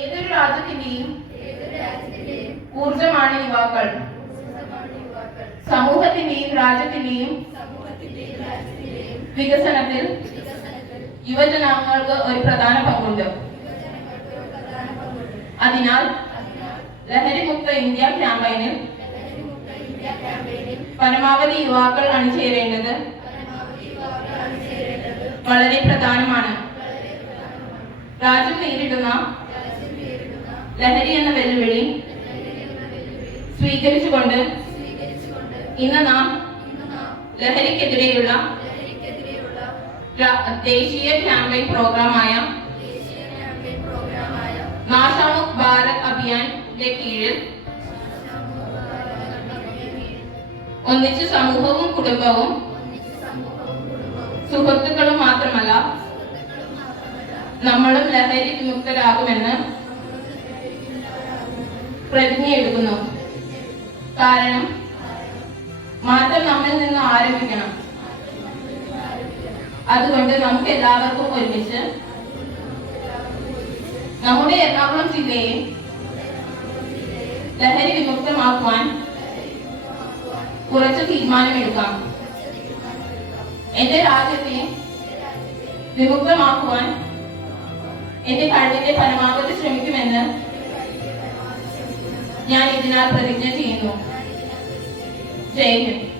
ഏതൊരു രാജ്യത്തിന്റെയും ഊർജമാണ് യുവാക്കൾ. സമൂഹത്തിന്റെയും രാജ്യത്തിന്റെയും വികസനത്തിൽ യുവജനങ്ങൾക്ക് ഒരു പ്രധാന പങ്കുണ്ട്. അതിനാൽ ലഹരിമുക്ത ഇന്ത്യ ക്യാമ്പയിനിൽ പരമാവധി യുവാക്കൾ അണിചേരേണ്ടത് വളരെ പ്രധാനമാണ്. രാജ്യം നേരിടുന്ന ലഹരി എന്ന വെല്ലുവിളി സ്വീകരിച്ചുകൊണ്ട് ഇന്ന് നാം ലഹരിക്കെതിരെയുള്ള ദേശീയ ക്യാമ്പയിൻ പ്രോഗ്രാമായ നാശാമുക്ത് ഭാരത് അഭിയാന്റെ കീഴിൽ ഒന്നിച്ച് സമൂഹവും കുടുംബവും സുഹൃത്തുക്കളും മാത്രമല്ല നമ്മളും ലഹരി വിമുക്തരാകുമെന്ന് പ്രതിജ്ഞയെടുക്കുന്നു. കാരണം മാറ്റം നമ്മിൽ നിന്ന് ആരംഭിക്കണം. അതുകൊണ്ട് നമുക്ക് എല്ലാവർക്കും ഒരുമിച്ച് നമ്മുടെ എറണാകുളം ജില്ലയെ ലഹരി വിമുക്തമാക്കുവാൻ കുറച്ച് തീരുമാനമെടുക്കാം. എന്റെ രാജ്യത്തെ വിമുക്തമാക്കുവാൻ എന്റെ കഴിവിന്റെ പരമാവധി ശ്രമിക്കുമെന്ന് ഞാൻ ഇതിനാൽ പ്രതിജ്ഞ ചെയ്യുന്നു. ജയ് ഹിന്ദ്.